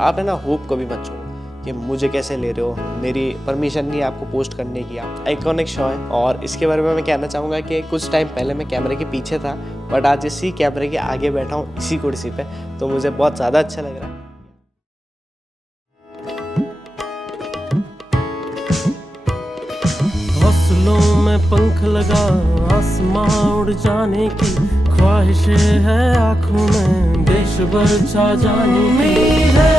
आप है ना होप कभी मत छोड़ो कि मुझे कैसे ले रहे हो, मेरी परमिशन नहीं है आपको पोस्ट करने की। आप आइकॉनिक शो है और इसके बारे में मैं कहना चाहूँगा कि कुछ टाइम पहले मैं कैमरे के पीछे था, बट आज इसी कैमरे के आगे बैठा हूँ इसी कुर्सी पे, तो मुझे बहुत ज़्यादा अच्छा लग रहा है। हौसलों में पंख लगा आसमां उड़ जाने की ख्वाहिशें है आँखों में, देश भर छा जाने की है।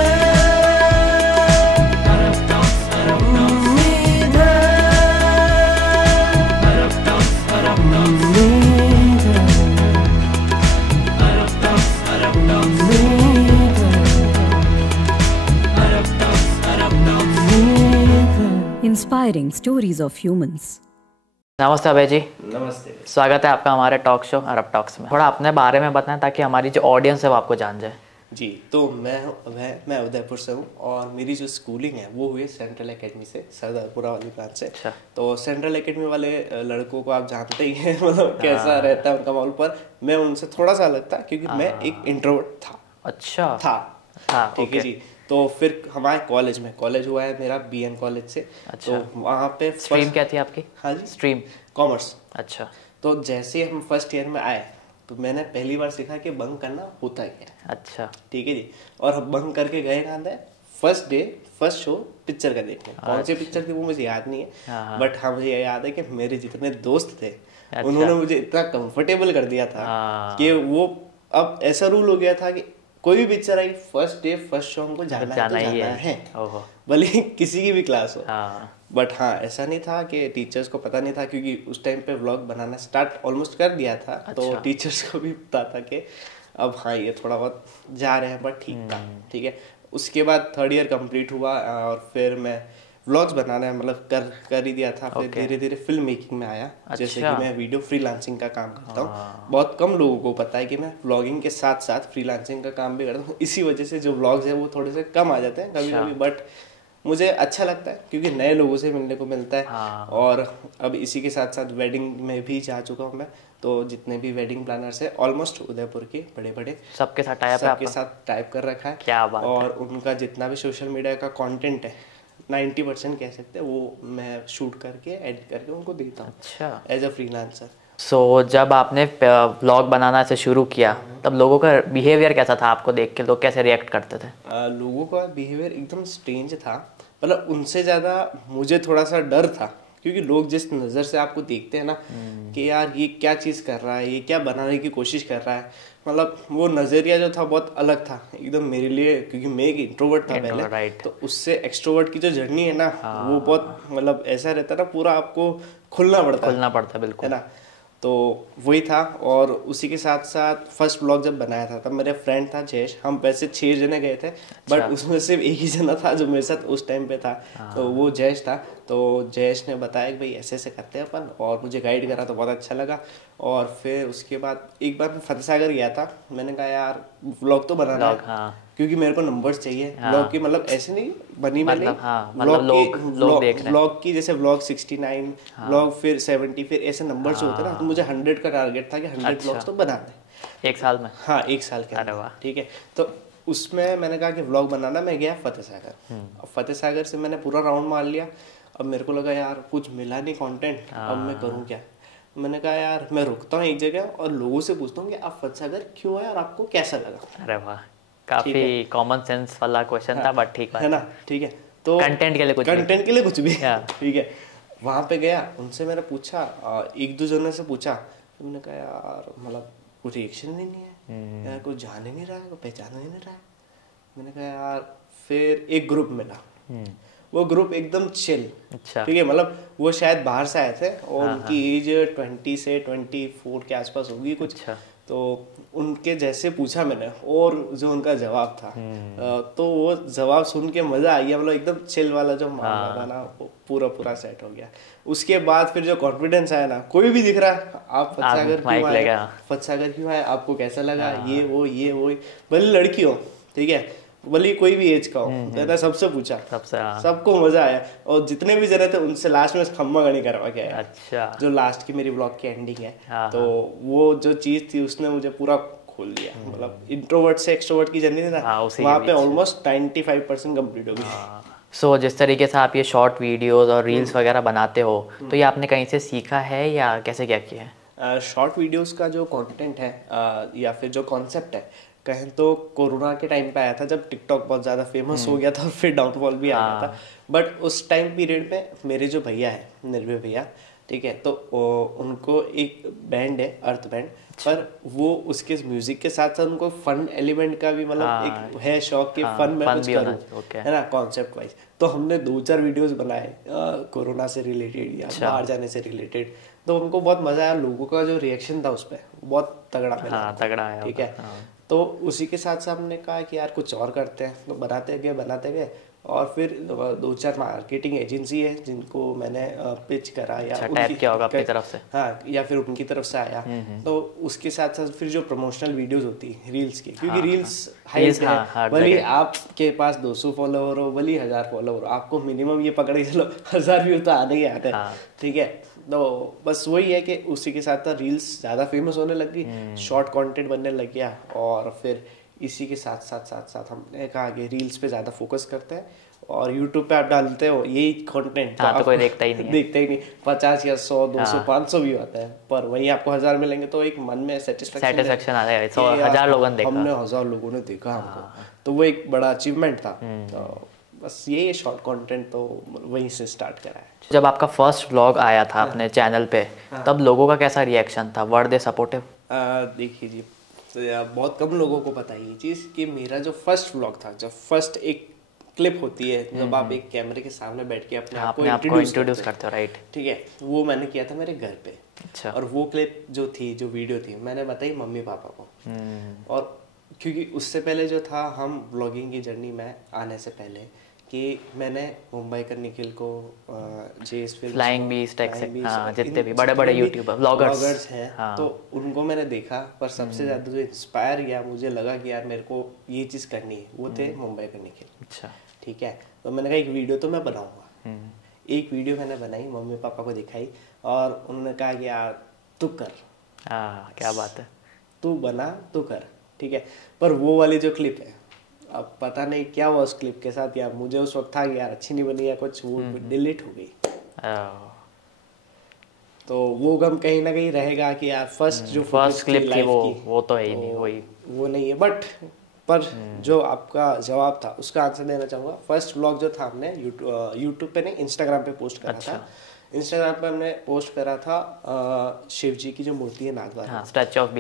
Inspiring stories of humans. नमस्ते अभय जी। नमस्ते। स्वागत है आपका हमारे टॉक शो अरब टॉक्स में। थोड़ा अपने बारे में बताएं ताकि हमारी जो ऑडियंस है वो आपको जान जाए। जी, तो मैं उदयपुर से हूँ और मेरी जो स्कूलिंग है वो हुई सेंट्रल एकेडमी से, सरदारपुरा वाली ब्रांच से। अच्छा। तो सेंट्रल एकेडमी वाले लड़कों को आप जानते ही हैं, मतलब कैसा रहता है उनका माहौल। पर मैं उनसे थोड़ा सा अलग था क्योंकि मैं एक इंट्रोवर्ट था। अच्छा था ठीक है जी। तो फिर हमारे कॉलेज हुआ है मेरा बीएन कॉलेज से। अच्छा। तो वहाँ पे स्ट्रीम क्या थी आपकी? हाँ जी, स्ट्रीम कॉमर्स। अच्छा। तो जैसे हम फर्स्ट ईयर में आए तो मैंने पहली बार सीखा कि बंक करना होता क्या है। अच्छा। ठीक है जी। और हम बंक करके गए कहाँ थे? फर्स्ट शो पिक्चर का देखने। कौन सी पिक्चर थी वो मुझे याद नहीं है, बट हाँ मुझे याद है कि मेरे जितने दोस्त थे उन्होंने मुझे इतना कंफर्टेबल कर दिया था कि वो अब ऐसा रूल हो गया था कि कोई भी पिक्चर आई फर्स्ट शो हमको जाना है भले किसी की भी क्लास हो। बट हाँ ऐसा नहीं था कि टीचर्स को पता नहीं था, क्योंकि उस टाइम पे व्लॉग बनाना स्टार्ट ऑलमोस्ट कर दिया था। अच्छा। तो टीचर्स को भी पता था कि अब हाँ ये थोड़ा बहुत जा रहे हैं, बट ठीक था। ठीक है। उसके बाद थर्ड ईयर कंप्लीट हुआ और फिर मैं व्लॉग्स बनाना मतलब कर ही दिया था। फिर धीरे धीरे फिल्म मेकिंग में आया। अच्छा। जैसे कि मैं वीडियो फ्रीलांसिंग का काम करता हूँ। बहुत कम लोगों को पता है कि मैं व्लॉगिंग के साथ साथ फ्रीलांसिंग का काम भी करता हूँ। इसी वजह से जो व्लॉग्स है वो थोड़े से कम आ जाते हैं कभी कभी, बट मुझे अच्छा लगता है क्योंकि नए लोगों से मिलने को मिलता है। और अब इसी के साथ साथ वेडिंग में भी जा चुका हूँ मैं। तो जितने भी वेडिंग प्लानर्स है ऑलमोस्ट उदयपुर के बड़े सबके साथ टाइप कर रखा है। क्या बात और है। उनका जितना भी सोशल मीडिया का कंटेंट है 90% कह सकते हैं वो मैं शूट करके एडिट करके उनको देता हूँ। अच्छा। As a freelancer. सो जब आपने व्लॉग बनाना से शुरू किया तब लोगों का बिहेवियर कैसा था? आपको देख के लोग कैसे रिएक्ट करते थे? लोगों का बिहेवियर एकदम स्ट्रेंज था। मतलब उनसे ज़्यादा मुझे थोड़ा सा डर था, क्योंकि लोग जिस नज़र से आपको देखते हैं ना कि यार ये क्या चीज़ कर रहा है, ये क्या बनाने की कोशिश कर रहा है, मतलब वो नज़रिया जो था बहुत अलग था एकदम मेरे लिए, क्योंकि मैं एक इंट्रोवर्ट था पहले। तो उससे एक्सट्रोवर्ट की जो जर्नी है ना वो बहुत मतलब ऐसा रहता है ना, पूरा आपको खुलना पड़ता बिल्कुल है ना। तो वही था। और उसी के साथ साथ फर्स्ट ब्लॉग जब बनाया था तब मेरा फ्रेंड था जयेश। हम वैसे 6 जने गए थे। अच्छा। बट उसमें सिर्फ एक ही जना था जो मेरे साथ उस टाइम पे था। तो वो जयेश था। तो जयेश ने बताया कि भाई ऐसे करते हैं अपन, और मुझे गाइड करा तो बहुत अच्छा लगा। और फिर उसके बाद एक बार मैं फतेह सागर गया था। मैंने कहा यार व्लॉग तो बनाना है, क्योंकि मेरे को नंबर्स चाहिए व्लॉग की। मतलब ऐसे नहीं बनी में व्लॉग की जैसे व्लॉग 69 व्लॉग फिर 70 फिर ऐसे नंबर्स होते हैं ना। तो मुझे 100 का टारगेट था कि 100 व्लॉग्स तो बनाने एक साल में। हाँ, एक साल के अंदर। ठीक है। तो उसमें मैंने कहा कि व्लॉग बनाना। मैं गया फतेह सागर। अब फतेह सागर से मैंने पूरा राउंड मार लिया। अब मेरे को लगा यार कुछ मिला नहीं कंटेंट, अब मैं करूँ क्या। मैंने कहा यार मैं रुकता हूँ एक जगह और लोगों से पूछता हूँ कि आप फतेह सागर क्यों आए और आपको कैसा लगा। अरे वाह, काफी कॉमन सेंस वाला क्वेश्चन था, बट ठीक है ना। ठीक है। तो कंटेंट के लिए कुछ भी ठीक है। वहाँ पे गया, उनसे मैंने पूछा, एक दो जने से पूछा। तो मैंने कहा यार मतलब कुछ रिएक्शन ही नहीं है यार, कुछ जान ही नहीं रहा है, कोई पहचान ही नहीं रहा है। मैंने कहा यार, फिर एक ग्रुप मिला। वो ग्रुप एकदम चिल। अच्छा। ठीक है। मतलब वो शायद बाहर से आए थे और उनकी एज 20 से 24 के आसपास होगी कुछ। अच्छा। तो उनके जैसे पूछा मैंने और जो उनका जवाब था, तो वो जवाब सुन के मजा आ गया। मतलब एकदम चिल वाला जो मामला था ना वो पूरा सेट हो गया। उसके बाद फिर जो कॉन्फिडेंस आया ना, कोई भी दिख रहा है आप फतेह सागर क्यों आए, आपको कैसा लगा, ये वो भले लड़की हो, ठीक है, भले कोई भी एज का हो। मैंने सबसे पूछा, सबको मजा आया। और जितने भी जने थे उनसे लास्ट में खम्मा गणी करवा के आया। अच्छा। जो लास्ट की मेरी ब्लॉग की एंडिंग है। तो वो जो चीज थी उसने मुझे पूरा खोल दिया, मतलब इंट्रोवर्ट से एक्सट्रोवर्ट की जर्नी थी ना, वहाँ पे ऑलमोस्ट 95% कंप्लीट हो गई। सो जिस तरीके से आप ये शॉर्ट वीडियोस और रील्स वगैरह बनाते हो, तो ये आपने कहीं से सीखा है या कैसे क्या किया है? शॉर्ट वीडियोस का जो कंटेंट है या फिर जो कॉन्सेप्ट है, कहें तो कोरोना के टाइम पे आया था जब टिकटॉक बहुत ज़्यादा फेमस हो गया था और फिर डाउनफॉल भी आ गया था। बट उस टाइम पीरियड में मेरे जो भैया है निर्भय भैया, ठीक है, तो उनको एक बैंड है अर्थ बैंड, पर वो उसके म्यूजिक के साथ साथ उनको फन एलिमेंट का भी मतलब एक है शौक कि फन में कुछ करूँ, है ना, कॉन्सेप्ट वाइज। तो हमने 2-4 वीडियोस बनाए कोरोना से रिलेटेड या बाहर जाने से रिलेटेड, तो उनको बहुत मजा आया, लोगों का जो रिएक्शन था उस पर बहुत तगड़ा मिला, तगड़ा है, ठीक है। तो उसी के साथ साथ हमने कहा कि यार कुछ और करते हैं, तो बनाते गए और फिर 2-4 मार्केटिंग एजेंसी है जिनको मैंने पिच करा या टैप किया होगा अपनी तरफ से, हाँ, या फिर उनकी तरफ से आया। तो उसके साथ साथ फिर जो प्रमोशनल वीडियोस होती है रील्स की, क्योंकि रील्स हाइट है, भले आपके पास 200 फॉलोवर हो, भले 1000 फॉलोवर, आपको मिनिमम ये पकड़ के चलो 1000 व्यू तो आने ही आते हैं, ठीक है। तो बस वही है कि उसी के साथ रील्स ज़्यादा फेमस होने लगी, शॉर्ट कंटेंट बनने लग गया, और फिर इसी के साथ साथ हमने कहा कि रील्स पे ज़्यादा फोकस करते हैं, और यूट्यूब पे आप डालते हो यही कंटेंट तो कोई देखता ही नहीं है, देखते ही नहीं, 50 या 100 200 500 व्यू आता है, पर वहीं आपको 1000 मिलेंगे तो एक मन में सेटिस्फेक्शन आ जाएगा, 1000 लोगों ने देखा, हमने 1000 लोगों ने देखा हमको, तो वो एक बड़ा अचीवमेंट था। तो बस यही है शॉर्ट कंटेंट, तो वहीं से स्टार्ट करा है। जब आपका फर्स्ट व्लॉग आया था अपने चैनल पे, तब लोगों का कैसा रिएक्शन था? वर दे सपोर्टिव? देखिए जी, तो बहुत कम लोगों को पता है ये चीज़ कि मेरा जो फर्स्ट व्लॉग था, जब फर्स्ट एक क्लिप होती है जब आप एक कैमरे के सामने बैठ के अपने आप को इंट्रोड्यूस करते हो, राइट, ठीक है, वो मैंने किया था मेरे घर पे। अच्छा। और वो क्लिप जो वीडियो थी, मैंने बताई मम्मी पापा को, और क्योंकि उससे पहले जो था, हम ब्लॉगिंग की जर्नी में आने से पहले कि मैंने मुंबई का निखिल को, जेस फिल्म, फ्लाइंग बीस्ट, जितने भी बड़े बड़े यूट्यूबर ब्लॉगर्स हैं, तो उनको मैंने देखा, पर सबसे ज़्यादा जो इंस्पायर किया, मुझे लगा कि यार मेरे को ये चीज़ करनी है, वो थे मुंबई का निखिल। अच्छा, ठीक है, तो मैंने कहा एक वीडियो तो मैं बनाऊंगा। एक वीडियो मैंने बनाई, मम्मी पापा को दिखाई, और उन्होंने कहा कि यार तू कर, क्या बात है, तू बना, तू कर, ठीक है। पर वो वाली जो क्लिप है, अब पता नहीं क्या हुआ उस क्लिप के साथ, यार मुझे उस वक्त था कि यार अच्छी नहीं बनी या कुछ, वो डिलीट हो गई। तो वो गम कहीं ना कहीं रहेगा कि यार फर्स्ट क्लिप थी वो तो है ही नहीं, वो नहीं है। पर जो आपका जवाब था उसका आंसर देना चाहूँगा। फर्स्ट व्लॉग जो था हमने यूट्यूब पे नहीं, इंस्टाग्राम पे पोस्ट करा था। इंस्टाग्राम पे हमने पोस्ट करा था शिव जी की जो मूर्ति है नागद्वारा, स्टैच्यू ऑफ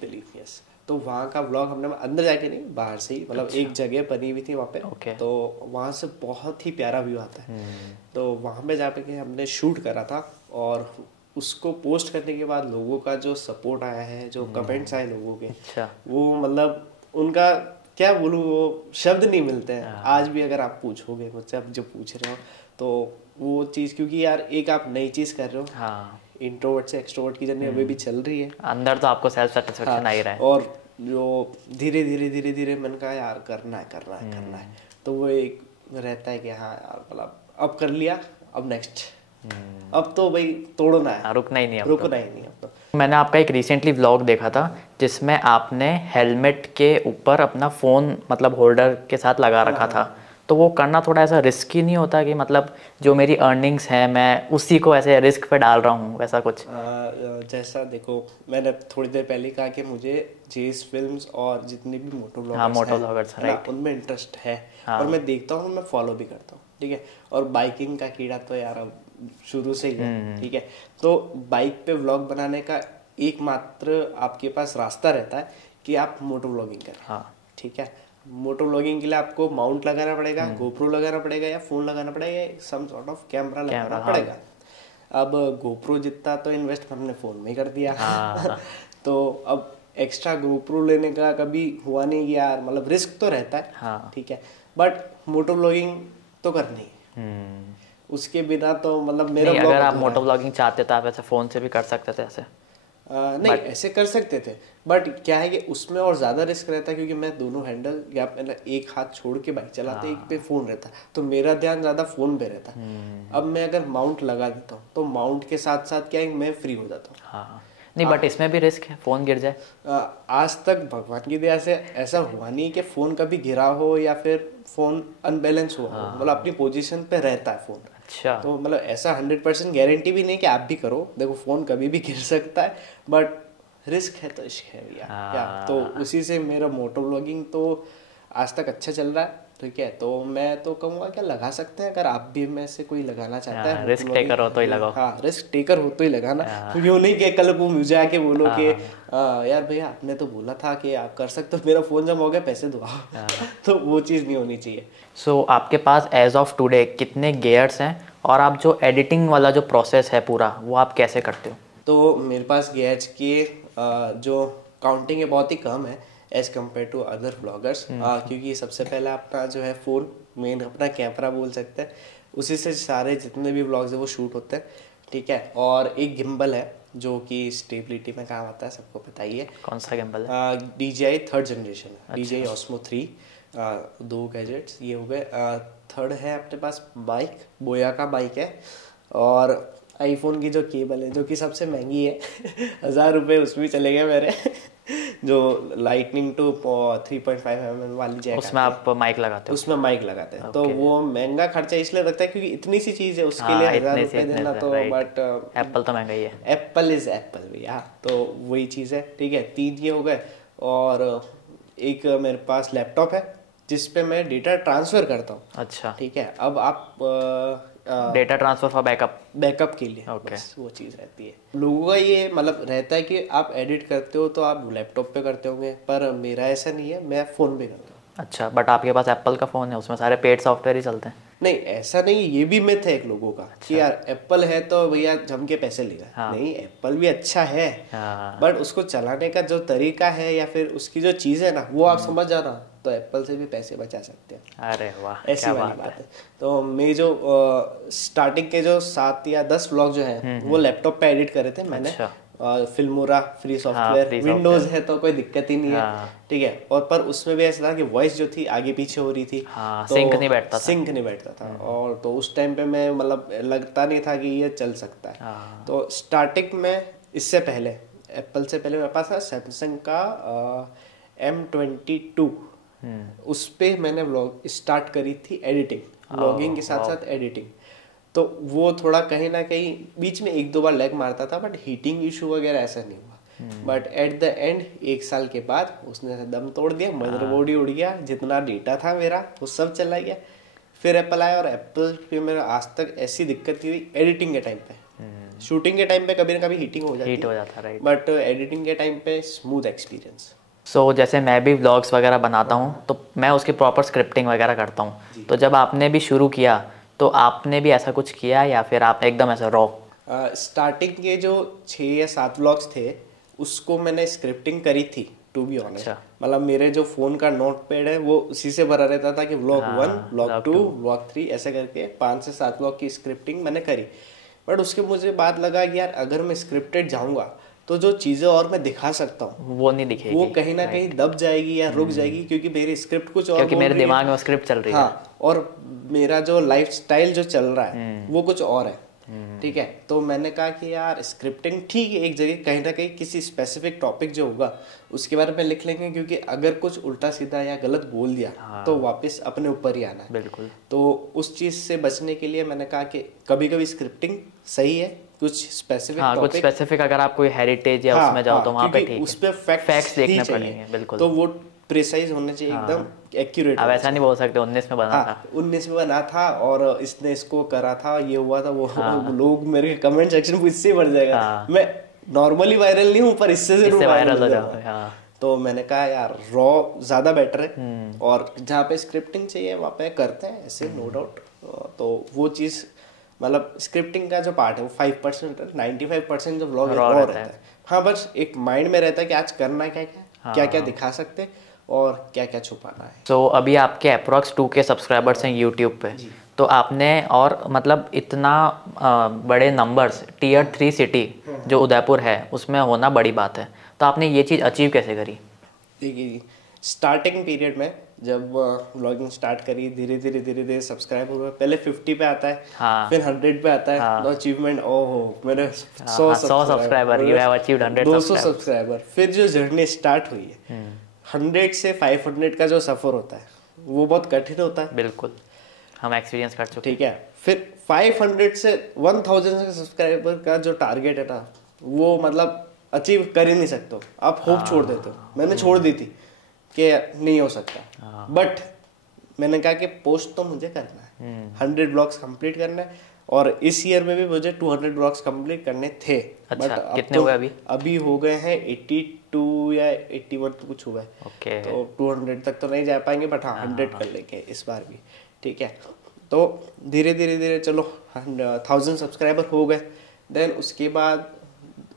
बिलीफ, यस। तो वहाँ का व्लॉग हमने अंदर जाके नहीं, बाहर से ही, मतलब एक जगह बनी हुई थी वहाँ पे, तो वहाँ से बहुत ही प्यारा व्यू आता है। तो वहाँ पे जाके हमने शूट करा था, और उसको पोस्ट करने के बाद लोगों का जो सपोर्ट आया है, जो कमेंट्स आए लोगों के, वो मतलब उनका क्या बोलूँ, वो शब्द नहीं मिलते हैं। आज भी अगर आप पूछोगे मुझसे, आप जो पूछ रहे हो, तो वो चीज़, क्योंकि यार एक आप नई चीज़ कर रहे हो, इंट्रोवर्ट से एक्सट्रोवर्ट की जर्नी अभी भी चल रही है, अंदर तो आपको सेल्फ सेटिस्फेक्शन आ ही रहा है, और जो धीरे धीरे मैंने कहा यार करना है, तो वो एक रहता है कि हाँ यार, मतलब अब कर लिया, अब नेक्स्ट, अब तो भाई तोड़ना है, रुकना ही नहीं अब तो। मैंने आपका एक रिसेंटली व्लॉग देखा था जिसमें आपने हेलमेट के ऊपर अपना फ़ोन मतलब होल्डर के साथ लगा रखा था, तो वो करना थोड़ा ऐसा रिस्की नहीं होता कि मतलब जो मेरी अर्निंग्स हैं मैं उसी को ऐसे रिस्क पे डाल रहा हूँ, वैसा कुछ? जैसा देखो, मैंने थोड़ी देर पहले कहा कि मुझे जेस फिल्म्स और जितने भी मोटो ब्लॉगर्स हैं, उनमें इंटरेस्ट है, और मैं देखता हूँ, मैं फॉलो भी करता हूँ, ठीक है। और बाइकिंग का कीड़ा तो यार अब शुरू से ही है, ठीक है। तो बाइक पे व्लॉग बनाने का एकमात्र आपके पास रास्ता रहता है कि आप मोटो व्लॉगिंग करें, ठीक है। मोटो व्लॉगिंग के लिए आपको माउंट लगाना पड़ेगा, गोप्रो लगाना पड़ेगा, या फोन लगाना पड़ेगा, सम सॉर्ट ऑफ कैमरा लगाना पड़ेगा। अब गोप्रो जितना तो इन्वेस्ट हमने फोन में कर दिया तो अब एक्स्ट्रा गोप्रो लेने का कभी हुआ नहीं कि यार, मतलब रिस्क तो रहता है, ठीक है, बट मोटो व्लॉगिंग तो करनी है, उसके बिना तो मतलब मेरा अगर आप मोटो व्लॉगिंग चाहते तो आप ऐसे फोन से भी कर सकते थे ऐसे? नहीं, ऐसे कर सकते थे, बट क्या है कि उसमें और ज़्यादा रिस्क रहता है, क्योंकि मैं दोनों हैंडल या एक हाथ छोड़ के बाइक चलाते, एक पे फ़ोन रहता है, तो मेरा ध्यान ज़्यादा फ़ोन पे रहता है। अब मैं अगर माउंट लगा देता हूँ तो माउंट के साथ साथ क्या है, मैं फ्री हो जाता हूँ। नहीं बट इसमें भी रिस्क है, फ़ोन गिर जाए। आज तक भगवान की दया से ऐसा हुआ नहीं कि फ़ोन कभी गिरा हो या फिर फ़ोन अनबैलेंस हुआ हो, मतलब अपनी पोजीशन पे रहता है फ़ोन। अच्छा, तो मतलब ऐसा 100% गारंटी भी नहीं कि आप भी करो, देखो फ़ोन कभी भी गिर सकता है, बट रिस्क है तो इश्क है भैया। तो उसी से मेरा मोटो व्लॉगिंग तो आज तक अच्छा चल रहा है। ठीक है, तो मैं तो कहूँगा क्या लगा सकते हैं, अगर आप भी में से कोई लगाना चाहता है। रिस्क टेकर हो तो ही लगाओ। हाँ, रिस्क टेकर हो तो ही लगाना। यूँ नहीं कि कल को मुझे आके बोलो कि यार भैया आपने तो बोला था कि आप कर सकते हो, मेरा फ़ोन जमा हो गया, पैसे दो। तो वो चीज़ नहीं होनी चाहिए। सो आपके पास एज ऑफ टुडे कितने गियर्स हैं, और आप जो एडिटिंग वाला जो प्रोसेस है पूरा वो आप कैसे करते हो? तो मेरे पास गियर्स की जो काउंटिंग है बहुत ही कम है as compare to other bloggers, क्योंकि सबसे पहले अपना जो है फ़ोन, मेन अपना कैमरा बोल सकते हैं, उसी से सारे जितने भी ब्लॉग्स है वो शूट होते हैं। ठीक है, और एक गिम्बल है जो कि स्टेबिलिटी में काम आता है, सबको पता ही है। कौन सा गिम्बल है? DJI 3rd generation, DJI Osmo 3। 2 gadgets ये हो गए। थर्ड है अपने पास बाइक, बोया का बाइक है, और आईफोन की जो केबल है जो कि सबसे महंगी है 1000 रुपये उसमें चले गए मेरे जो लाइटनिंग टू 3.5 mm वाली जैक, उसमें आप माइक लगाते हो? उसमें माइक लगाते हैं। तो वो महंगा खर्चा इसलिए लगता है क्योंकि इतनी सी चीज़ है, उसके लिए 1000 रुपये देना, तो बट एप्पल तो महंगा ही है। एप्पल इज़ एप्पल भैया, तो वही चीज़ है। ठीक है, 3 ये हो गए, और एक मेरे पास लैपटॉप है जिस पे मैं डेटा ट्रांसफ़र करता हूँ। अच्छा, ठीक है, अब आप डेटा ट्रांसफर फॉर बैकअप के लिए बस वो चीज़ रहती है। लोगों का ये मतलब रहता है कि आप एडिट करते हो तो आप लैपटॉप पे करते होंगे, पर मेरा ऐसा नहीं है, मैं फ़ोन पे करता हूँ। अच्छा, बट आपके पास एप्पल का फ़ोन है, उसमें सारे पेड सॉफ्टवेयर ही चलते हैं। नहीं ऐसा नहीं, ये भी मिथ है एक लोगों का कि यार एप्पल है तो भैया जम के पैसे लेगा। नहीं, एप्पल भी अच्छा है, बट उसको चलाने का जो तरीका है या फिर उसकी जो चीज़ है ना, वो आप समझ जाना तो एप्पल से भी पैसे बचा सकते हैं। अरे वाह, ऐसी वाली बात है। तो मैं जो स्टार्टिंग के जो 7 या 10 व्लॉग जो है वो लैपटॉप पे एडिट करे थे मैंने। फिल्मोरा फ्री सॉफ्टवेयर, विंडोज है तो कोई दिक्कत ही नहीं है। ठीक है, और पर उसमें भी ऐसा था कि वॉइस जो थी आगे पीछे हो रही थी, तो सिंक नहीं बैठता था। और तो उस टाइम पे मैं मतलब लगता नहीं था कि ये चल सकता है। तो स्टार्टिंग में इससे पहले, एप्पल से पहले मेरे पास था सैमसंग का M22, उस पे मैंने व्लॉग स्टार्ट करी थी, एडिटिंग, व्लॉगिंग के साथ साथ एडिटिंग। तो वो थोड़ा कहीं ना कहीं बीच में 1-2 बार लैग मारता था, बट हीटिंग इशू वगैरह ऐसा नहीं हुआ। बट एट द एंड 1 साल के बाद उसने दम तोड़ दिया, मदरबोर्ड ही उड़ गया, जितना डेटा था मेरा वो सब चला गया। फिर एप्पल आया, और एप्पल पे मेरा आज तक ऐसी दिक्कत हुई एडिटिंग के टाइम पे। शूटिंग के टाइम पे कभी ना कभी हीटिंग हो जाती है, बट एडिटिंग के टाइम पे स्मूथ एक्सपीरियंस। सो जैसे मैं भी व्लॉग्स वगैरह बनाता हूँ तो मैं उसकी प्रॉपर स्क्रिप्टिंग वगैरह करता हूँ। तो जब आपने भी शुरू किया तो आपने भी ऐसा कुछ किया या फिर आप एकदम ऐसा रॉ? स्टार्टिंग के जो 6 या 7 व्लॉग्स थे उसको मैंने स्क्रिप्टिंग करी थी, टू बी ऑनेस्ट। मतलब मेरे जो फ़ोन का नोट पैड है वो उसी से भरा रहता था कि व्लॉग 1, व्लॉग 2, व्लॉग 3 ऐसे करके 5 से 7 व्लॉग की स्क्रिप्टिंग मैंने करी। बट उसके मुझे बात लगा कि यार अगर मैं स्क्रिप्टेड जाऊँगा तो जो चीज़ें और मैं दिखा सकता हूँ वो नहीं दिखेगी, वो कहीं ना कहीं दब जाएगी या रुक जाएगी, क्योंकि मेरी स्क्रिप्ट कुछ और, क्योंकि मेरे दिमाग में स्क्रिप्ट चल रही है। हाँ, और मेरा जो लाइफस्टाइल जो चल रहा है वो कुछ और है। ठीक है, तो मैंने कहा कि यार स्क्रिप्टिंग ठीक है एक जगह, कहीं ना कहीं किसी स्पेसिफिक टॉपिक जो होगा उसके बारे में लिख लेंगे, क्योंकि अगर कुछ उल्टा सीधा या गलत बोल दिया तो वापस अपने ऊपर ही आना है। बिल्कुल। तो उस चीज़ से बचने के लिए मैंने कहा कि कभी कभी स्क्रिप्टिंग सही है, कुछ स्पेसिफिक कुछ स्पेसिफिक अगर आप कोई हेरिटेज या उसमें जाओ तो वहाँ पे ठीक है, उस पे फैक्ट्स देखने पड़ेंगे। बिल्कुल, तो वो प्रिसाइज होने चाहिए, एकदम एक्यूरेट। अब ऐसा नहीं बोल सकते 19 में बना था, 19 में बना था और इसने इसको करा था, ये हुआ था, वो लोग मेरे कमेंट सेक्शन में इससे बढ़ जाएगा। मैं नॉर्मली वायरल नहीं हूँ पर इससे जरूर वायरल हो जाऊंगा। तो मैंने कहा यार रॉ ज्यादा बेटर है, और जहाँ पे स्क्रिप्टिंग चाहिए वहाँ पे करते हैं ऐसे, नो डाउट। तो वो चीज़ मतलब स्क्रिप्टिंग का जो पार्ट है वो 5% है, 95% जो व्लॉग रॉ रहता है। हाँ, बस एक माइंड में रहता है कि आज करना क्या क्या, क्या क्या दिखा सकते और क्या क्या छुपाना है। तो अभी आपके अप्रॉक्स 2K सब्सक्राइबर्स हैं यूट्यूब पे, तो आपने और मतलब इतना बड़े नंबर्स Tier 3 सिटी जो उदयपुर है उसमें होना बड़ी बात है, तो आपने ये चीज़ अचीव कैसे करी? देखिए स्टार्टिंग पीरियड में जब व्लॉगिंग स्टार्ट करी, धीरे धीरे सब्सक्राइबर हुआ। पहले 50 पे आता है, हाँ, फिर 100 पे आता है, तो अचीवमेंट ओहो मेरे 100 subscriber, you have achieved 100 200 subscriber. फिर जो जर्नी स्टार्ट हुई है 100 से 500 का जो सफर होता है वो बहुत कठिन होता है। बिल्कुल, हम एक्सपीरियंस कर चुके। ठीक है, फिर 500 से 1000 सब्सक्राइबर का जो टारगेट है ना, वो मतलब अचीव कर ही नहीं सकते हो, आप होप छोड़ देते हो। मैंने छोड़ दी थी कि नहीं हो सकता, बट मैंने कहा कि पोस्ट तो मुझे करना है, 100 ब्लॉग्स कंप्लीट करना है, और इस ईयर में भी मुझे 200 ब्लॉग्स कंप्लीट करने थे। अच्छा, बट कितने हुए अभी? अभी हो गए हैं 82 या 81 कुछ हुआ है। ओके, तो 200 तक तो नहीं जा पाएंगे, बट हाँ 100 कर लेंगे इस बार भी। ठीक है, तो धीरे धीरे चलो 1000 सब्सक्राइबर हो गए। देन उसके बाद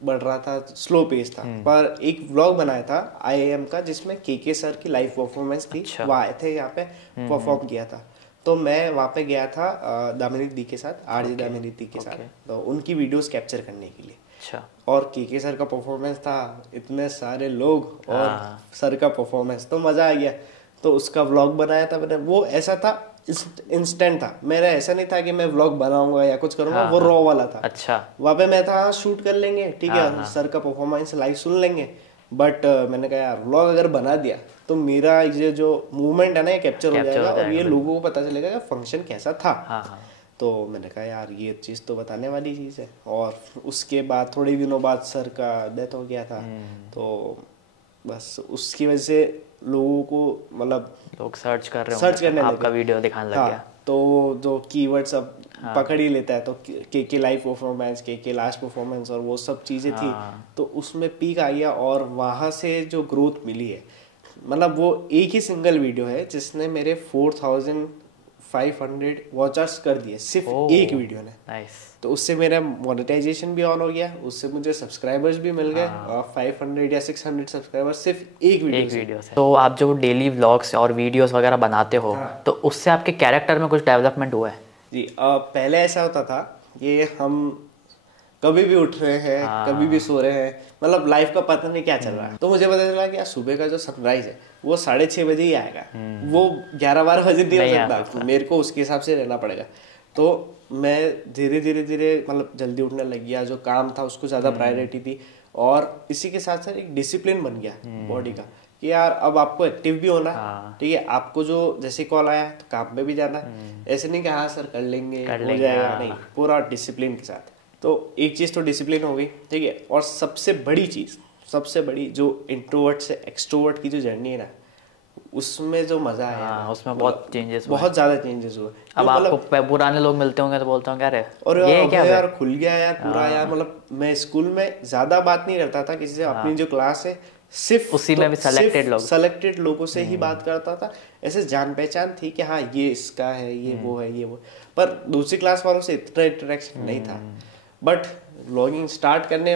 बढ़ रहा था, स्लो पेस था, पर एक व्लॉग बनाया था IIM का जिसमें के सर की लाइव परफॉर्मेंस थी। अच्छा। वो आए थे यहाँ पे, परफॉर्म किया था, तो मैं वहाँ पे गया था दामिनी दी के साथ, RJ दामिनी दी के साथ, तो उनकी वीडियोस कैप्चर करने के लिए। अच्छा, और के सर का परफॉर्मेंस था, इतने सारे लोग और सर का परफॉर्मेंस, तो मजा आ गया। तो उसका व्लॉग बनाया था मैंने। वो ऐसा था, इंस्टेंट था, मेरा ऐसा नहीं था कि मैं व्लॉग बनाऊंगा या कुछ करूंगा, वो रॉ वाला था। अच्छा, वहाँ पे मैं था शूट कर लेंगे, ठीक है, सर का परफॉर्मेंस लाइव सुन लेंगे, बट मैंने कहा यार व्लॉग अगर बना दिया तो मेरा ये जो मूवमेंट है ना, ये कैप्चर हो जाएगा और ये लोगों को पता चलेगा कि फंक्शन कैसा था। तो मैंने कहा यार ये चीज़ तो बताने वाली चीज़ है। और उसके बाद थोड़े दिनों बाद सर का डेथ हो गया था, तो बस उसकी वजह से लोगों को मतलब लोग सर्च कर रहे सर्च करने आपका वीडियो दिखाने लग गया। तो जो कीवर्ड्स अब पकड़ ही लेता है, तो के लाइव परफॉर्मेंस, के लास्ट परफॉर्मेंस और वो सब चीज़ें थी, तो उसमें पीक आ गया। और वहाँ से जो ग्रोथ मिली है, मतलब वो एक ही सिंगल वीडियो है जिसने मेरे 4500 वॉचर्स कर दिए, सिर्फ एक वीडियो ने। नाइस। तो उससे मेरा मोनेटाइजेशन भी ऑन हो गया, उससे मुझे सब्सक्राइबर्स भी मिल गए, और 500 या 600 सब्सक्राइबर्स सिर्फ एक वीडियो से। तो आप जो डेली व्लॉग्स और वीडियोस वगैरह बनाते हो, तो उससे आपके कैरेक्टर में कुछ डेवलपमेंट हुआ है? जी, पहले ऐसा होता था कि हम कभी भी उठ रहे हैं, कभी भी सो रहे हैं, मतलब लाइफ का पता नहीं क्या चल रहा है। तो मुझे पता चला कि यार सुबह का जो सनराइज है वो 6:30 बजे ही आएगा, वो 11-12 बजे नहीं हो सकता, मेरे को उसके हिसाब से रहना पड़ेगा। तो मैं धीरे धीरे मतलब जल्दी उठने लग गया, जो काम था उसको ज़्यादा प्रायोरिटी दी, और इसी के साथ साथ एक डिसिप्लिन बन गया बॉडी का कि यार अब आपको एक्टिव भी होना है। ठीक है, आपको जो जैसे कॉल आया तो काम पे भी जाना है, ऐसे नहीं कि हाँ सर कर लेंगे हो जाएगा, नहीं, पूरा डिसिप्लिन के साथ। तो एक चीज़ तो डिसिप्लिन हो गई, ठीक है। और सबसे बड़ी चीज़, सबसे बड़ी जो इंट्रोवर्ट से एक्सट्रोवर्ट की जो जर्नी है ना, उसमें जो मजा है, उसमें बहुत चेंजेस, बहुत ज्यादा चेंजेस हुए। अब आपको पुराने लोग मिलते होंगे तो बोलते होंगे अरे और ये क्या यार खुल गया यार पूरा यार। मतलब मैं स्कूल में ज्यादा बात नहीं करता था किसी से, अपनी जो क्लास है सिर्फ उसी में भी सेलेक्टेड लोगों से ही बात करता था। ऐसे जान पहचान थी कि हाँ ये इसका है, ये वो है, ये वो, पर दूसरी क्लास वालों से इतना इंटरेक्शन नहीं था। बट व्लॉगिंग स्टार्ट करने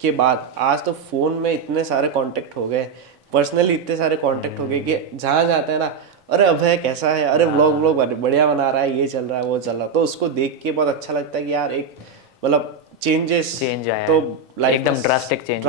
के बाद आज तो फोन में इतने सारे कांटेक्ट हो गए, पर्सनली इतने सारे कांटेक्ट हो गए कि जहाँ जाते हैं ना, अरे अभय कैसा है, अरे व्लॉग बढ़िया बना रहा है, ये चल रहा है, वो चल रहा है। तो उसको देख के बहुत अच्छा लगता है कि यार एक मतलब चेंज आया, तो एकदम ड्रास्टिक चेंज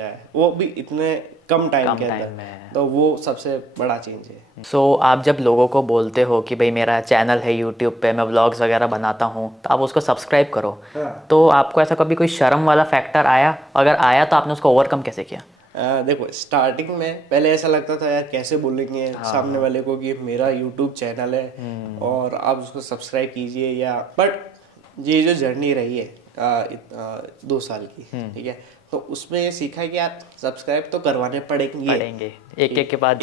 आया, वो भी इतने कम टाइम के अंदर। तो वो सबसे बड़ा चेंज है। सो आप जब लोगों को बोलते हो कि भाई मेरा चैनल है यूट्यूब पे, मैं व्लॉग्स वगैरह बनाता हूँ, तो आप उसको सब्सक्राइब करो, तो आपको ऐसा कभी कोई शर्म वाला फैक्टर आया? अगर आया तो आपने उसको ओवरकम कैसे किया? देखो स्टार्टिंग में पहले ऐसा लगता था यार कैसे बोलेंगे सामने वाले को कि मेरा यूट्यूब चैनल है और आप उसको सब्सक्राइब कीजिए, या बट ये जो जर्नी रही है 2 साल की, ठीक है, तो उसमें ये सीखा है कि यार सब्सक्राइब तो करवाने पड़ेंगे, एक के पास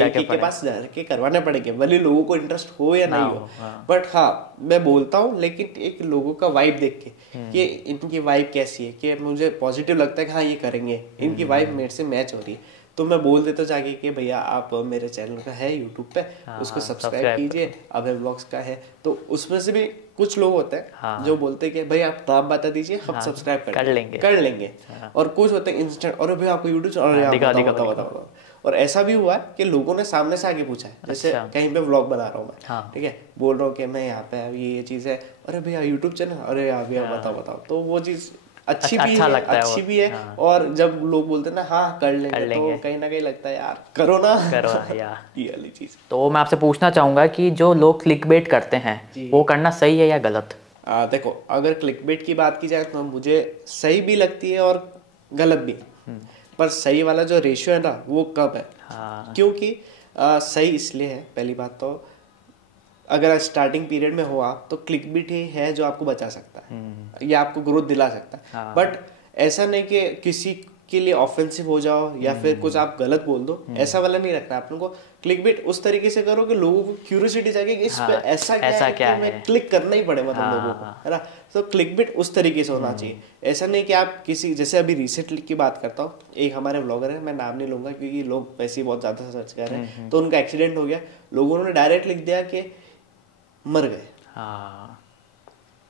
जाके करवाने पड़ेंगे, भले लोगों को इंटरेस्ट हो या नहीं हो। बट हाँ मैं बोलता हूँ, लेकिन एक लोगों का वाइब देख के कि इनकी वाइब कैसी है, कि मुझे पॉजिटिव लगता है कि हाँ ये करेंगे, इनकी वाइब मेरे से मैच हो रही है, तो मैं बोल देता जाके कि भैया आप मेरे चैनल का है यूट्यूब पे, उसको सब्सक्राइब कीजिए, अभय व्लॉग्स का है। तो उसमें से भी कुछ लोग होते हैं जो बोलते हैं कि भाई आप नाम बता दीजिए, हम सब्सक्राइब कर लेंगे। और कुछ होते हैं इंस्टेंट, और भैया आपको यूट्यूब चैनल बताओ। और ऐसा भी हुआ है कि लोगों ने सामने से आके पूछा है, जैसे कहीं पे व्लॉग बना रहा हूँ मैं, ठीक है, बोल रहा हूँ कि मैं यहाँ पे ये चीज़ है, अरे भैया यूट्यूब चैनल, अरे भैया बताओ। तो वो चीज़ अच्छी भी अच्छा है, लगता है अच्छी वो। भी है। हाँ। और जब लोग बोलते हैं ना हाँ कर लेंगे, तो कहीं ना कहीं लगता है यार करो ना, करो या ये वाली चीज। तो मैं आपसे पूछना चाहूँगा कि जो लोग क्लिकबेट करते हैं जी। वो करना सही है या गलत? देखो अगर क्लिकबेट की बात की जाए तो मुझे सही भी लगती है और गलत भी, पर सही वाला जो रेशियो है ना वो कम है। हाँ। क्योंकि सही इसलिए है, पहली बात तो अगर स्टार्टिंग पीरियड में हो आप तो क्लिकबिट ही है जो आपको बचा सकता है या आपको ग्रोथ दिला सकता है। हाँ। बट ऐसा नहीं कि किसी के लिए ऑफेंसिव हो जाओ या फिर कुछ आप गलत बोल दो, ऐसा वाला नहीं रखना है अपन को। क्लिकबिट उस तरीके से करो कि लोगों को क्यूरियोसिटी जागे कि इस पे ऐसा क्या है कि मैं क्लिक करना ही पड़े, मतलब लोगों को, है ना। तो क्लिकबिट उस तरीके से होना चाहिए। ऐसा नहीं कि आप किसी, जैसे अभी रिसेंटली की बात करता हूँ, एक हमारे व्लॉगर है, मैं नाम नहीं लूंगा क्योंकि लोग वैसे ही बहुत ज्यादा सर्च कर रहे हैं, तो उनका एक्सीडेंट हो गया, लोगों ने डायरेक्ट लिख दिया कि मर गए। हाँ।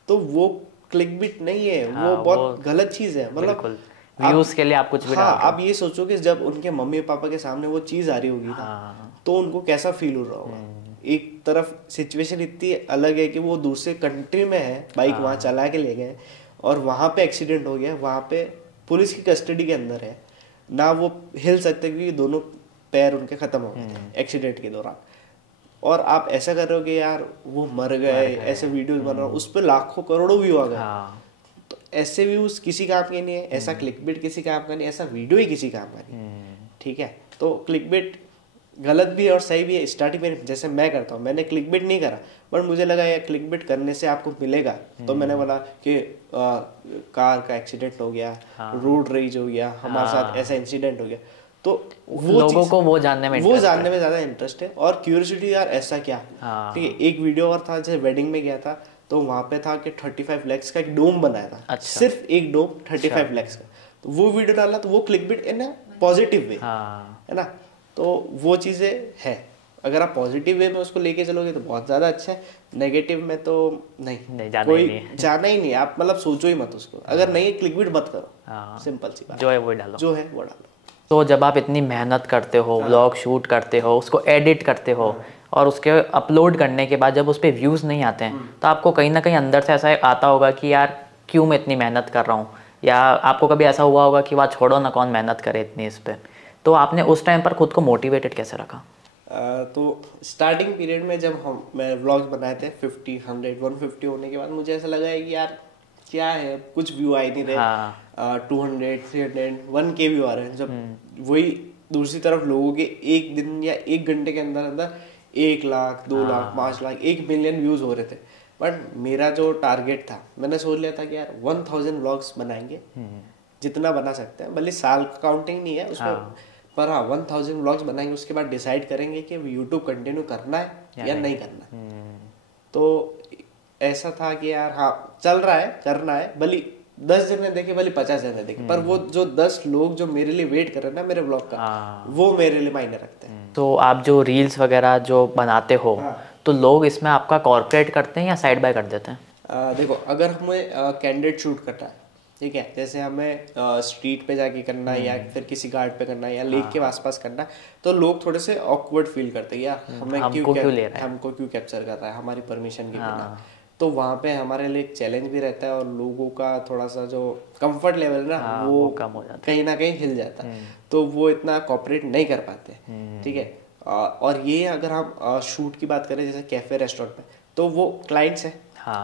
तो वो क्लिकबिट नहीं है, वो बहुत गलत चीज है। मतलब व्यूज के लिए आप कुछ भी हाँ, आप ये सोचो कि जब उनके मम्मी पापा के सामने वो चीज आ रही होगी ना, तो उनको कैसा फील हो रहा होगा। एक तरफ सिचुएशन इतनी अलग है कि वो दूसरे कंट्री में है, बाइक वहां चला के ले गए और वहां पे एक्सीडेंट हो गया, वहां पे पुलिस की कस्टडी के अंदर है ना, वो हिल सकते क्योंकि दोनों पैर उनके खत्म हो गए एक्सीडेंट के दौरान। और आप ऐसा कर रहे हो कि यार वो मर गए, ऐसे वीडियोस बना रहे हो, उस पर लाखों करोड़ों व्यू आ गए। तो ऐसे व्यूज किसी काम के नहीं है, ऐसा क्लिकबिट किसी काम का नहीं, ऐसा वीडियो ही किसी काम का नहीं। ठीक है, तो क्लिकबिट गलत भी है और सही भी है। स्टार्टिंग में जैसे मैं करता हूँ, मैंने क्लिकबिट नहीं करा, बट मुझे लगा यार क्लिकबिट करने से आपको मिलेगा, तो मैंने बोला कि कार का एक्सीडेंट हो गया, रोड रेज हो गया, हमारे साथ ऐसा इंसिडेंट हो गया। तो वो लोगों को वो जानने में ज्यादा इंटरेस्ट है और क्यूरियोसिटी, यार ऐसा क्या। ठीक है, एक वीडियो और था, जैसे वेडिंग में गया था तो वहां पे था कि 35 लाख का एक डोम बनाया था। अच्छा। सिर्फ एक डोम 35 लाख का, तो वो वीडियो डाला, तो वो क्लिकबिट इन पॉजिटिव वे, है ना। तो वो चीजें है, अगर आप पॉजिटिव वे में उसको लेके चलोगे तो बहुत ज्यादा अच्छा है, नेगेटिव में तो नहीं जाना ही नहीं। आप मतलब सोचो ही मत उसको, अगर नहीं क्लिकबिट मत करो, सिंपल सी बात, जो है वो डालो, जो है वो डालो। तो जब आप इतनी मेहनत करते हो, व्लॉग शूट करते हो, उसको एडिट करते हो और उसके अपलोड करने के बाद जब उस पर व्यूज़ नहीं आते हैं, तो आपको कहीं ना कहीं अंदर से ऐसा आता होगा कि यार क्यों मैं इतनी मेहनत कर रहा हूँ, या आपको कभी ऐसा हुआ होगा कि वाह छोड़ो ना, कौन मेहनत करे इतनी इस पर। तो आपने उस टाइम पर खुद को मोटिवेटेड कैसे रखा? तो स्टार्टिंग पीरियड में जब मैं व्लॉग्स बनाए थे 50, 100, 150 होने के बाद मुझे ऐसा लगा है कि यार क्या है, कुछ व्यू आ ही नहीं रहे। 200, 300, 1K व्यू आ रहे हैं, जब वही दूसरी तरफ लोगों के एक दिन या एक घंटे के अंदर अंदर 1 लाख, 2 लाख, 5 लाख, 1 मिलियन व्यूज हो रहे थे। बट मेरा जो टारगेट था, मैंने सोच लिया था कि यार 1000 व्लॉग्स बनाएंगे, जितना बना सकते हैं, भले साल का काउंटिंग नहीं है उसमें, पर हाँ 1000 व्लॉग्स बनाएंगे। उसके बाद डिसाइड करेंगे कि यूट्यूब कंटिन्यू करना है या नहीं करना है। तो ऐसा था कि यार हाँ चल रहा है, करना है, भले 10 जने देखे, भले 50 जने देखे, पर वो जो 10 लोग जो मेरे लिए वेट कर रहे हैं ना मेरे ब्लॉग का, वो मेरे लिए मायने रखते हैं। तो आप जो रील्स वगैरह जो बनाते हो, तो लोग इसमें आपका कॉर्पोरेट करते हैं या साइड बाय कर देते हैं? देखो, अगर हमें कैंडिडेट शूट करना है, ठीक है, जैसे हमें स्ट्रीट पे जाके करना है या फिर किसी घाट पे करना है या लेक के आसपास करना है, तो लोग थोड़े से ऑकवर्ड फील करते हैं, यार हमको क्यों कैप्चर कर रहा है हमारी परमिशन के बिना। तो वहाँ पे हमारे लिए एक चैलेंज भी रहता है और लोगों का थोड़ा सा जो कंफर्ट लेवल ना वो कम हो जाता है, कहीं ना कहीं हिल जाता है, तो वो इतना कॉपरेट नहीं कर पाते। ठीक है, और ये अगर हम शूट की बात करें जैसे कैफे रेस्टोरेंट में, तो वो क्लाइंट्स है,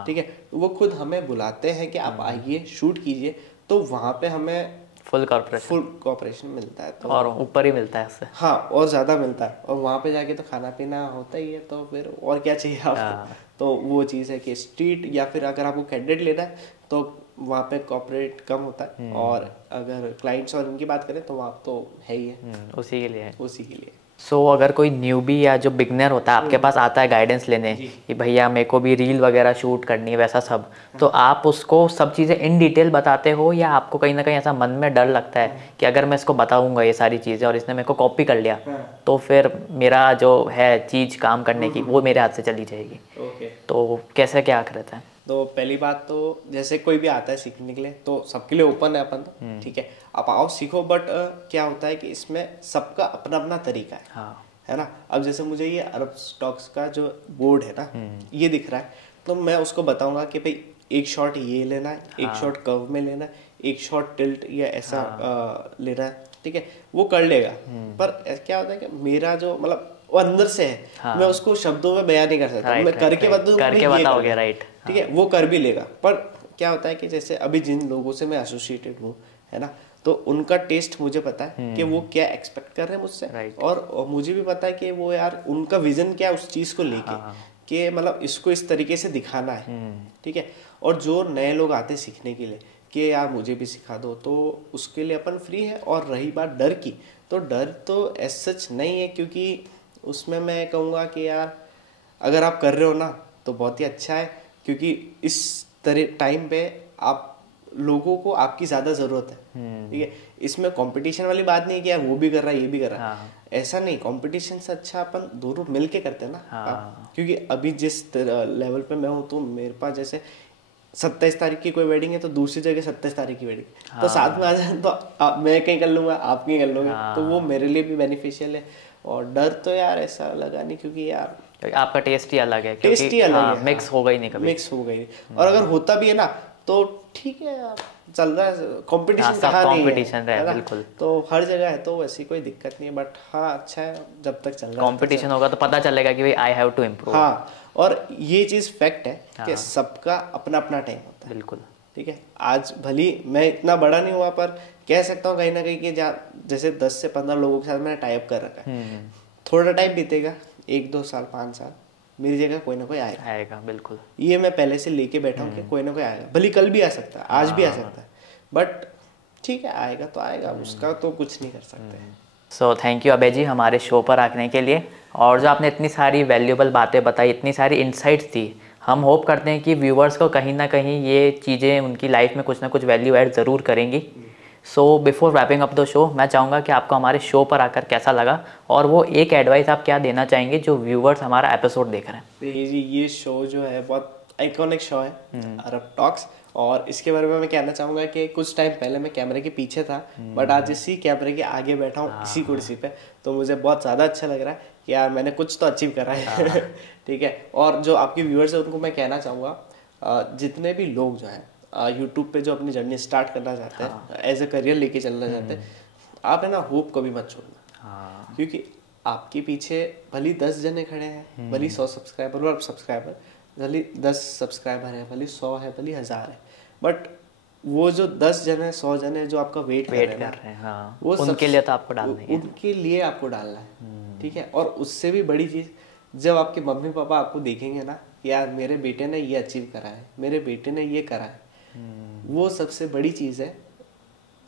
ठीक है, वो खुद हमें बुलाते हैं कि आप आइए शूट कीजिए, तो वहाँ पे हमें फुल कॉर्पोरेशन मिलता है, तो और ऊपर ही मिलता है उससे, हाँ, और ज़्यादा मिलता है। और वहाँ पे जाके तो खाना पीना होता ही है, तो फिर और क्या चाहिए आपको। तो वो चीज़ है कि स्ट्रीट या फिर अगर आपको कैंडिडेट लेना है तो वहाँ पे कॉर्पोरेट कम होता है, और अगर क्लाइंट्स और इनकी बात करें तो वहाँ तो है ही है, उसी के लिए। सो अगर कोई न्यूबी या जो बिगनर होता है आपके पास आता है गाइडेंस लेने कि भैया मेरे को भी रील वगैरह शूट करनी है वैसा सब, तो आप उसको सब चीज़ें इन डिटेल बताते हो, या आपको कहीं ना कहीं ऐसा मन में डर लगता है कि अगर मैं इसको बताऊंगा ये सारी चीज़ें और इसने मेरे को कॉपी कर लिया तो फिर मेरा जो है चीज़ काम करने की वो मेरे हाथ से चली जाएगी? तो कैसे क्या रहता है? तो पहली बात तो जैसे कोई भी आता है सीखने के लिए तो सबके लिए ओपन है अपन, ठीक है, आप आओ सीखो, बट क्या होता है कि इसमें सबका अपना अपना तरीका है, है ना। अब जैसे मुझे ये अरब स्टॉक्स का जो बोर्ड है ना, ये दिख रहा है, तो मैं उसको बताऊंगा कि भाई एक शॉट ये लेना है, एक शॉट कर्व में लेना है, एक शॉट टिल्ट या ऐसा लेना है, ठीक है, वो कर लेगा। पर क्या होता है कि मेरा जो मतलब वो अंदर से है, मैं उसको शब्दों में बयान नहीं कर सकता, मैं करके बताऊंगा, राइट, ठीक है, वो कर भी लेगा। पर क्या होता है कि जैसे अभी जिन लोगों से मैं एसोसिएटेड हूँ, है ना, तो उनका टेस्ट मुझे पता है कि वो क्या एक्सपेक्ट कर रहे हैं मुझसे, और मुझे भी पता है कि वो यार उनका विजन क्या है उस चीज को लेके, कि मतलब इसको इस तरीके से दिखाना है, ठीक है। और जो नए लोग आते हैं सीखने के लिए कि यार मुझे भी सिखा दो, तो उसके लिए अपन फ्री है। और रही बात डर की, तो डर तो एज सच नहीं है, क्योंकि उसमें मैं कहूँगा कि यार अगर आप कर रहे हो ना तो बहुत ही अच्छा है, क्योंकि इस तरह टाइम पे आप लोगों को आपकी ज़्यादा ज़रूरत है, ठीक है। इसमें कंपटीशन वाली बात नहीं है कि यार वो भी कर रहा है ये भी कर रहा है, ऐसा नहीं। कंपटीशन से अच्छा अपन दोनों मिल के करते हैं ना, क्योंकि अभी जिस लेवल पे मैं हूँ, तो मेरे पास जैसे 27 तारीख की कोई वेडिंग है तो दूसरी जगह 27 तारीख की वेडिंग, तो साथ में आ जाए तो मैं कहीं कर लूँगा, आप कहीं कर लोगे, तो वो मेरे लिए भी बेनिफिशियल है। और डर तो यार ऐसा लगा नहीं, क्योंकि यार आपका टेस्ट ही अलग है, टेस्ट ही अलग है, मिक्स होगा ही नहीं कभी, मिक्स होगा ही नहीं। और अगर होता भी है ना तो ठीक है यार, चल रहा है, कंपटीशन कहाँ नहीं है, बिल्कुल, तो हर जगह है, तो वैसी कोई दिक्कत नहीं है। बट हाँ अच्छा है जब तक चल रहा है, कंपटीशन होगा तो पता चलेगा कि भाई आई हैव टू इम्प्रूव। हाँ, और ये चीज़ फैक्ट है कि सबका अपना अपना टाइम होता है, बिल्कुल, ठीक है। आज भली मैं इतना बड़ा नहीं हुआ, पर कह सकता हूँ कहीं ना कहीं कि जैसे 10 से 15 लोगों के साथ मैंने टाइप कर रखा है, थोड़ा टाइम बीतेगा, 1-2 साल 5 साल, मेरी जगह कोई ना कोई आएगा, बिल्कुल। ये मैं पहले से लेके बैठा हूँ कि कोई ना कोई आएगा, भली कल भी आ सकता है, आज भी आ सकता है, बट ठीक है, आएगा तो आएगा, उसका तो कुछ नहीं कर सकते। सो थैंक यू अभय जी हमारे शो पर आने के लिए, और जो आपने इतनी सारी वैल्यूएबल बातें बताई, इतनी सारी इनसाइट्स दी, हम होप करते हैं कि व्यूवर्स को कहीं ना कहीं ये चीज़ें उनकी लाइफ में कुछ ना कुछ वैल्यू ऐड ज़रूर करेंगी। So before wrapping up the show, मैं चाहूँगा कि आपको हमारे शो पर आकर कैसा लगा, और वो एक एडवाइस आप क्या देना चाहेंगे जो व्यूवर्स हमारा एपिसोड देख रहे हैं। ये शो जो है बहुत आइकॉनिक शो है, अरब टॉक्स, और इसके बारे में मैं कहना चाहूँगा कि कुछ टाइम पहले मैं कैमरे के पीछे था, बट आज इसी कैमरे के आगे बैठा हूँ इसी कुर्सी पे, तो मुझे बहुत ज़्यादा अच्छा लग रहा है कि यार मैंने कुछ तो अचीव करा है। ठीक है, और जो आपके व्यूअर्स हैं उनको मैं कहना चाहूँगा, जितने भी लोग जो हैं यूट्यूब पे जो अपनी जर्नी स्टार्ट करना चाहते हैं, एज ए करियर लेके चलना चाहते हैं, आप है ना होप कभी मत छोड़ना, क्योंकि आपके पीछे भली 10 जने खड़े हैं, भली 100 सब्सक्राइबर और सब्सक्राइबर, भली 10 सब्सक्राइबर है, भली 100 है, भली 1000 है, बट वो जो 10 जने 100 जने जो आपका वेट कर रहे हैं, हाँ, वो उनके लिए तो आपको डालना है, उनके लिए आपको डालना है, ठीक है। और उससे भी बड़ी चीज़, जब आपके मम्मी पापा आपको देखेंगे ना, यार मेरे बेटे ने ये अचीव करा है, मेरे बेटे ने ये करा है, वो सबसे बड़ी चीज़ है।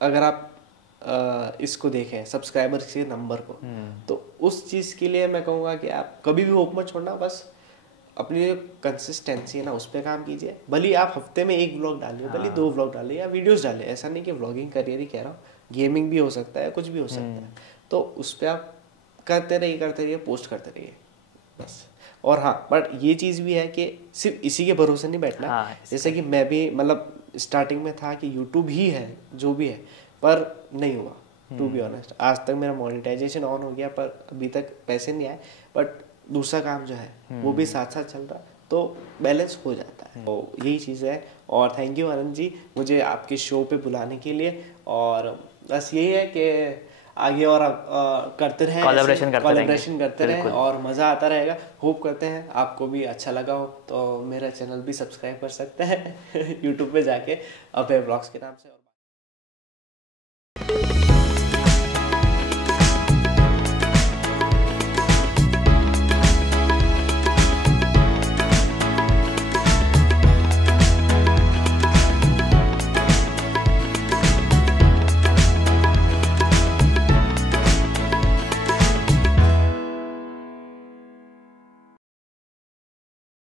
अगर आप इसको देखें सब्सक्राइबर के नंबर को, तो उस चीज़ के लिए मैं कहूँगा कि आप कभी भी होप मत छोड़ना, बस अपनी जो कंसिस्टेंसी है ना उस पर काम कीजिए। भले आप हफ्ते में 1 व्लॉग डालिए, भले 2 व्लॉग डालिए या वीडियोस डालिए, ऐसा नहीं कि व्लॉगिंग करियर ही कह रहा हूँ, गेमिंग भी हो सकता है, कुछ भी हो सकता है, तो उस पर आप करते रहिए, पोस्ट करते रहिए बस। और हाँ, बट ये चीज़ भी है कि सिर्फ इसी के भरोसे नहीं बैठना, जैसे कि मैं भी मतलब स्टार्टिंग में था कि यूट्यूब ही है जो भी है, पर नहीं हुआ, टू बी ऑनेस्ट। आज तक मेरा मोनेटाइजेशन ऑन हो गया, पर अभी तक पैसे नहीं आए, बट दूसरा काम जो है वो भी साथ साथ चल रहा है, तो बैलेंस हो जाता है, तो यही चीज़ है। और थैंक यू आनंद जी मुझे आपके शो पे बुलाने के लिए, और बस यही है कि आगे और करते रहें, कोलैबोरेशन करते रहें और मज़ा आता रहेगा। होप करते हैं आपको भी अच्छा लगा हो, तो मेरा चैनल भी सब्सक्राइब कर सकते हैं यूट्यूब पे जाके अभय व्लॉग्स के नाम से।